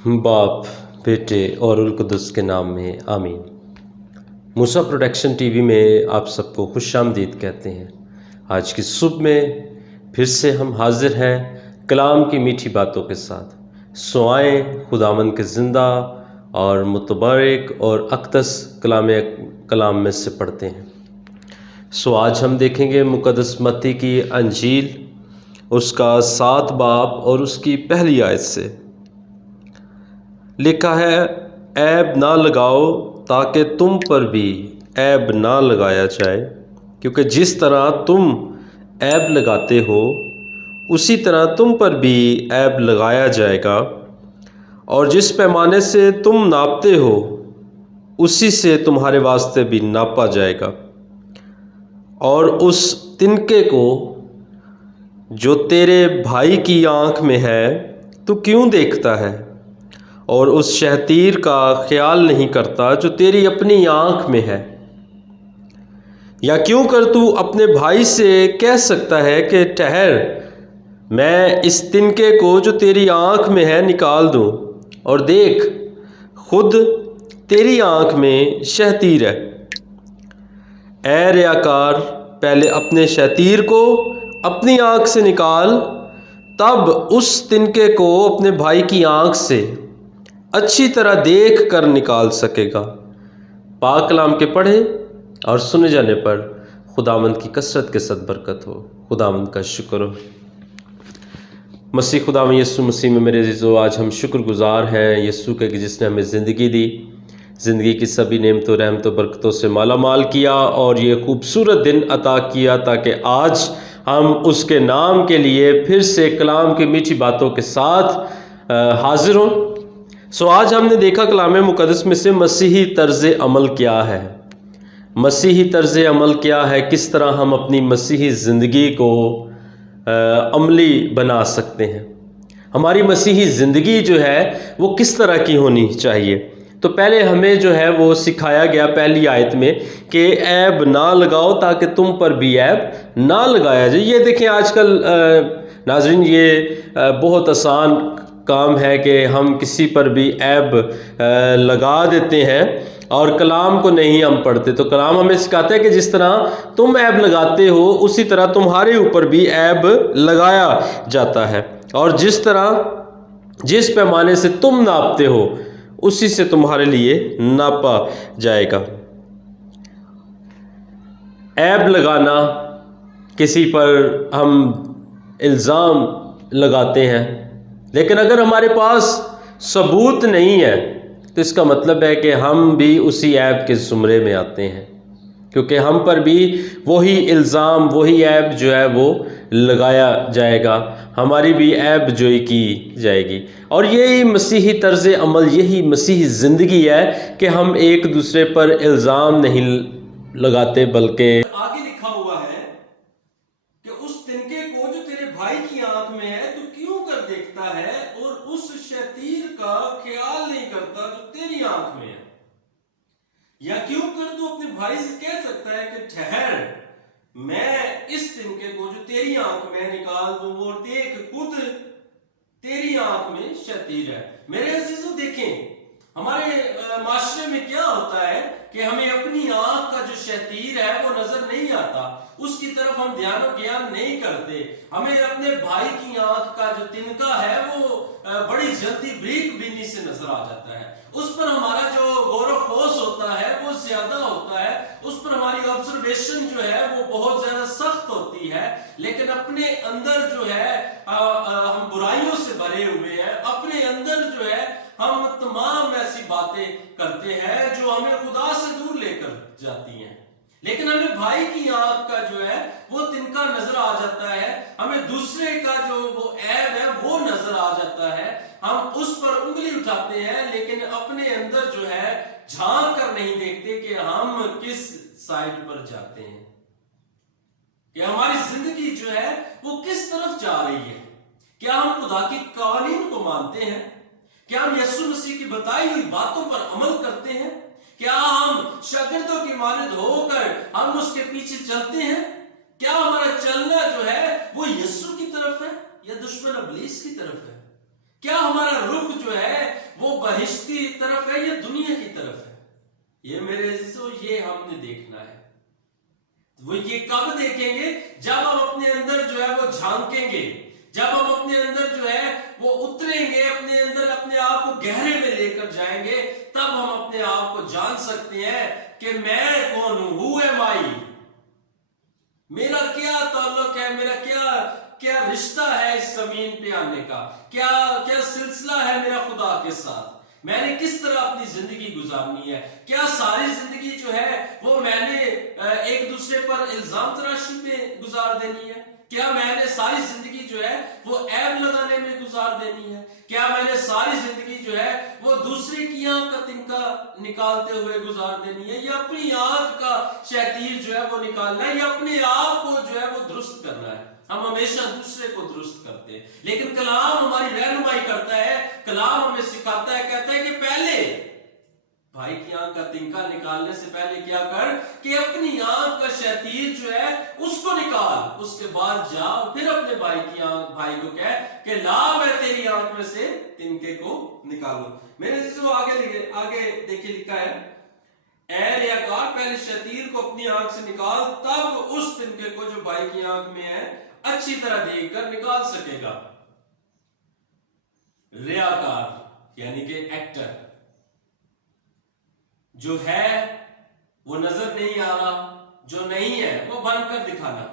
باپ، بیٹے اور القدس کے نام میں آمین۔ موسیٰ پروڈکشن ٹی وی میں آپ سب کو خوش آمدید کہتے ہیں۔ آج کی صبح میں پھر سے ہم حاضر ہیں کلام کی میٹھی باتوں کے ساتھ۔ سو آئیں خداوند کے زندہ اور متبارک اور اقدس کلام میں سے پڑھتے ہیں۔ سو آج ہم دیکھیں گے مقدس متی کی انجیل، اس کا 7 باب اور اس کی پہلی آیت سے۔ لکھا ہے، عیب نہ لگاؤ تاکہ تم پر بھی عیب نہ لگایا جائے، کیونکہ جس طرح تم عیب لگاتے ہو اسی طرح تم پر بھی عیب لگایا جائے گا، اور جس پیمانے سے تم ناپتے ہو اسی سے تمہارے واسطے بھی ناپا جائے گا۔ اور اس تنکے کو جو تیرے بھائی کی آنکھ میں ہے تو کیوں دیکھتا ہے، اور اس شہتیر کا خیال نہیں کرتا جو تیری اپنی آنکھ میں ہے؟ یا کیوں کر تو اپنے بھائی سے کہہ سکتا ہے کہ ٹھہر، میں اس تنکے کو جو تیری آنکھ میں ہے نکال دوں، اور دیکھ خود تیری آنکھ میں شہتیر ہے۔ اے ریاکار، پہلے اپنے شہتیر کو اپنی آنکھ سے نکال، تب اس تنکے کو اپنے بھائی کی آنکھ سے اچھی طرح دیکھ کر نکال سکے گا۔ پاک کلام کے پڑھے اور سنے جانے پر خداوند کی کثرت کے ساتھ برکت ہو۔ خداوند کا شکر ہو۔ مسیح خداوند یسوع مسیح میں میرے عزیزو، آج ہم شکر گزار ہیں یسوع کے کہ جس نے ہمیں زندگی دی، زندگی کی سبھی نعمتوں رحمتوں برکتوں سے مالا مال کیا، اور یہ خوبصورت دن عطا کیا تاکہ آج ہم اس کے نام کے لیے پھر سے کلام کی میٹھی باتوں کے ساتھ حاضر ہوں۔ سو آج ہم نے دیکھا کلام مقدس میں سے مسیحی طرز عمل کیا ہے، مسیحی طرز عمل کیا ہے، کس طرح ہم اپنی مسیحی زندگی کو عملی بنا سکتے ہیں، ہماری مسیحی زندگی جو ہے وہ کس طرح کی ہونی چاہیے۔ تو پہلے ہمیں جو ہے وہ سکھایا گیا پہلی آیت میں کہ عیب نہ لگاؤ تاکہ تم پر بھی عیب نہ لگایا جائے۔ یہ دیکھیں آج کل ناظرین، یہ بہت آسان کام ہے کہ ہم کسی پر بھی عیب لگا دیتے ہیں اور کلام کو نہیں ہم پڑھتے۔ تو کلام ہمیں سکھاتا ہے کہ جس طرح تم عیب لگاتے ہو اسی طرح تمہارے اوپر بھی عیب لگایا جاتا ہے، اور جس پیمانے سے تم ناپتے ہو اسی سے تمہارے لیے ناپا جائے گا۔ عیب لگانا، کسی پر ہم الزام لگاتے ہیں، لیکن اگر ہمارے پاس ثبوت نہیں ہے تو اس کا مطلب ہے کہ ہم بھی اسی عیب کے زمرے میں آتے ہیں، کیونکہ ہم پر بھی وہی الزام، وہی عیب جو ہے وہ لگایا جائے گا، ہماری بھی عیب جوئی کی جائے گی۔ اور یہی مسیحی طرز عمل، یہی مسیحی زندگی ہے کہ ہم ایک دوسرے پر الزام نہیں لگاتے، بلکہ آگے لکھا ہوا ہے کہ اس تنکے کو جو تیرے بھائی کی آنکھ میں ہے تو کیوں کر دیکھتا ہے، اور اس شیطیر کا خیال نہیں کرتا جو تیری آنکھ میں ہے۔ یا کیوں کر تو اپنے بھائی سے کہہ سکتا ہے کہ ٹھہر، میں اس تنکے کو جو تیری آنکھ میں نکال دوں، اور دیکھ خود تیری آنکھ میں شیطیر ہے۔ میرے عزیزو، دیکھیں ہمارے معاشرے میں کیا ہوتا ہے کہ ہمیں اپنی آنکھ کا جو شیطیر ہے وہ نظر نہیں آتا، اس کی طرف ہم دھیان و گیان نہیں کرتے۔ ہمیں اپنے بھائی کی آنکھ کا جو تنکا ہے وہ بڑی جلدی بریک بینی سے نظر آ جاتا ہے، اس پر ہمارا جو غور و خوض ہوتا ہے وہ زیادہ ہوتا ہے، اس پر ہماری آبزرویشن جو ہے وہ بہت زیادہ سخت ہوتی ہے، لیکن اپنے اندر جو ہے ہم برائیوں سے بھرے ہوئے ہیں، اپنے اندر جو ہے ہم تمام ایسی باتیں کرتے ہیں جو ہمیں خدا سے دور لے کر جاتی ہیں، لیکن ہمیں بھائی کی آنکھ کا جو ہے وہ تنکا نظر آ جاتا ہے، ہمیں دوسرے کا جو وہ عیب ہے وہ نظر آ جاتا ہے، ہم اس پر انگلی اٹھاتے ہیں، لیکن اپنے اندر جو ہے جھانک کر نہیں دیکھتے کہ ہم کس سائڈ پر جاتے ہیں، کہ ہماری زندگی جو ہے وہ کس طرف جا رہی ہے۔ کیا ہم خدا کی قوانین کو مانتے ہیں؟ کیا ہم یسوع مسیح کی بتائی ہوئی باتوں پر عمل کرتے ہیں؟ کیا ہم شاگردوں کی مانند ہو کر ہم اس کے پیچھے چلتے ہیں؟ کیا ہمارا چلنا جو ہے وہ یسوع کی طرف ہے یا دشمن ابلیس کی طرف ہے؟ کیا ہمارا رخ جو ہے बहिश्त की तरफ है या दुनिया की तरफ है, ये मेरे अजीजों ये हमने देखना है। वो ये कब देखेंगे, जब हम अपने अंदर जो है वो झांकेंगे, जब हम अपने अंदर जो है वो उतरेंगे, अपने अंदर अपने आप को गहरे में लेकर जाएंगे, तब हम अपने आप को जान सकते हैं कि मैं कौन हूं, हु एम आई, मेरा क्या ताल्लुक है, मेरा क्या क्या रिश्ता है इस जमीन पे आने का, क्या क्या सिलसिला है मेरा खुदा के साथ, मैंने किस तरह अपनी जिंदगी गुजारनी है, क्या सारी जिंदगी जो है वो मैंने एक दूसरे पर इल्जाम तराशी में गुजार देनी है, क्या मैंने सारी जिंदगी जो है वो ऐब लगाने में गुजार देनी है, क्या मैंने सारी जिंदगी जो है वो दूसरे की आंख का तिनका निकालते हुए गुजार देनी है, या अपनी आंख का शैतीर जो है वो निकालना है, या अपने आप को जो है वो दुरुस्त करना है। हम हमेशा दूसरे को दुरुस्त करते हैं, लेकिन कलाम हमारी रहनुमाई करता है, कलाम हमें सिखाता है, कहता है कि पहले भाई की आंख का तिनका निकालने से पहले क्या कर कि अपनी आंख का शैतीर जो है उसको निकाल, उसके बाद जा फिर अपने भाई को कह कि ला मैं तेरी आंख में से तिनके को निकालूं। मेरे जो आगे देखिए लिखा है, ऐ रियाकार पहले शैतीर को अपनी आंख से निकाल, तब उस तिनके को जो भाई की आंख में है अच्छी तरह देखकर निकाल सकेगा। रियाकार यानी कि एक्टर जो है वो नजर नहीं आ रहा, जो नहीं है वो बनकर दिखाना,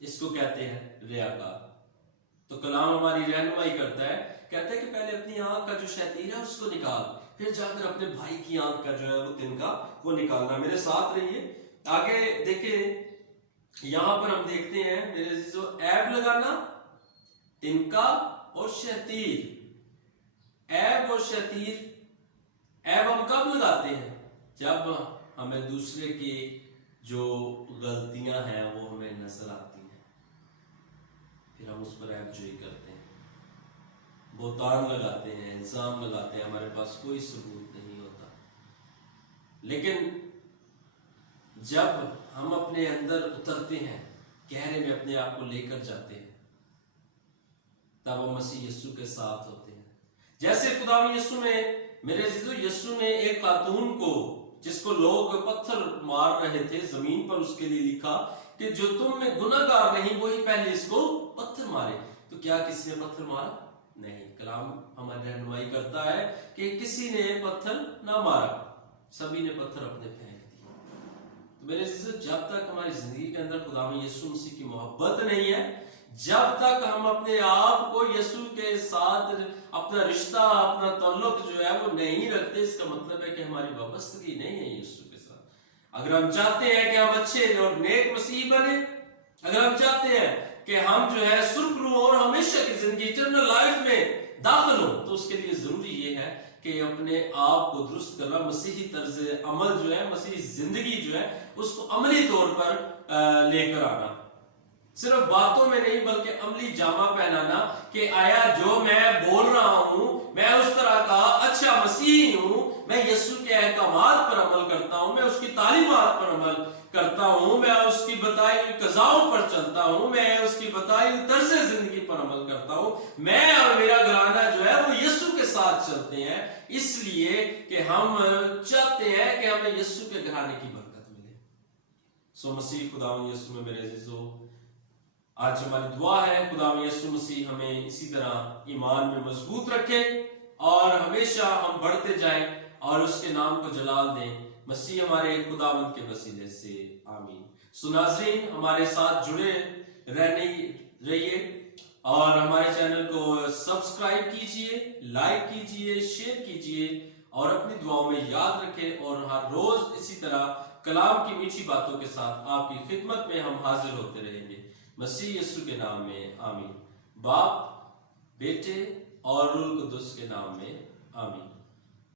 इसको कहते हैं रियाकार। तो कलाम हमारी रहनुमाई करता है, कहता है कि पहले अपनी आंख का जो शैतीर है उसको निकाल, फिर जाकर अपने भाई की आंख का जो है वो तिनका वो निकालना। मेरे साथ रहिए, आगे देखिए, यहां पर हम देखते हैं मेरे अजीजों, ऐब लगाना, तिनका और शैतीर। ऐब और शैतीर, ऐब हम कब लगाते हैं, जब हमें दूसरे की जो गलतियां हैं वो हमें नजर आती हैं, फिर हम उस पर ऐब जोई करते हैं, बोतान लगाते हैं, इल्जाम लगाते हैं, हमारे पास कोई सबूत नहीं होता। लेकिन जब हम अपने अंदर उतरते हैं, गहरे में अपने आप को लेकर जाते हैं, तब हम मसीह यीशु के साथ होते हैं। जैसे खुदा यीशु में मेरे अजीजों, यीशु ने एक खातून को जिसको लोग पत्थर मार रहे थे जमीन पर, उसके लिए लिखा कि जो तुम में गुनाहगार नहीं वही पहले इसको पत्थर मारे। तो क्या किसी ने पत्थर मारा? नहीं। कलाम हमारी रहनुमाई करता है कि किसी ने पत्थर ना मारा, सभी ने पत्थर अपने फेंक दिए। तो मेरे अजीजों, जब तक हमारी जिंदगी के अंदर खुदा यीशु मसीह की मोहब्बत नहीं है, जब तक हम अपने आप को यीशु के साथ अपना रिश्ता, अपना ताल्लुक जो है वो नहीं रखते, इसका मतलब है कि हमारी वाबस्तगी नहीं है यीशु के साथ। अगर हम चाहते हैं कि हम अच्छे और नेक मसीह बने, अगर हम चाहते हैं कि हम जो है सुरखरू और हमेशा की जिंदगी, इटर्नल लाइफ में दाखिल हो, तो उसके लिए जरूरी ये है कि अपने आप को दुरुस्त करना, मसीही तर्ज अमल जो है, मसीही जिंदगी जो है उसको अमली तौर पर लेकर आना। सिर्फ बातों में नहीं बल्कि अमली जामा पहनाना कि आया जो मैं बोल रहा हूं मैं उस तरह का अच्छा मसीही हूं, मैं यीशु के अहकामात पर अमल करता हूं, मैं उसकी तालीमात पर अमल करता हूं, मैं उसकी बताई हुई कज़ाओं पर चलता हूं, मैं उसकी बताई हुई तर्ज जिंदगी पर अमल करता हूं, मैं और मेरा घराना जो है वो यीशु के साथ चलते हैं, इसलिए कि हम चाहते हैं कि हमें यीशु के घराने की बरकत मिले। सो मसीह खुदावंद यीशु में मेरे अजीजों, आज हमारी दुआ है खुदा यीशु मसीह हमें इसी तरह ईमान में मजबूत रखे और हमेशा हम बढ़ते जाएं और उसके नाम को जलाल दें, मसीह हमारे खुदावंद के वसीले से, आमीन। सुनाज़रीन, हमारे साथ जुड़े रहिए और हमारे चैनल को सब्सक्राइब कीजिए, लाइक कीजिए, शेयर कीजिए और अपनी दुआओं में याद रखें। और हर रोज इसी तरह कलाम की मीठी बातों के साथ आपकी खिदमत में हम हाजिर होते रहेंगे, मसीह यीशु के नाम में, आमीन। बाप, बेटे और रूह कुदुस के नाम में, आमीन।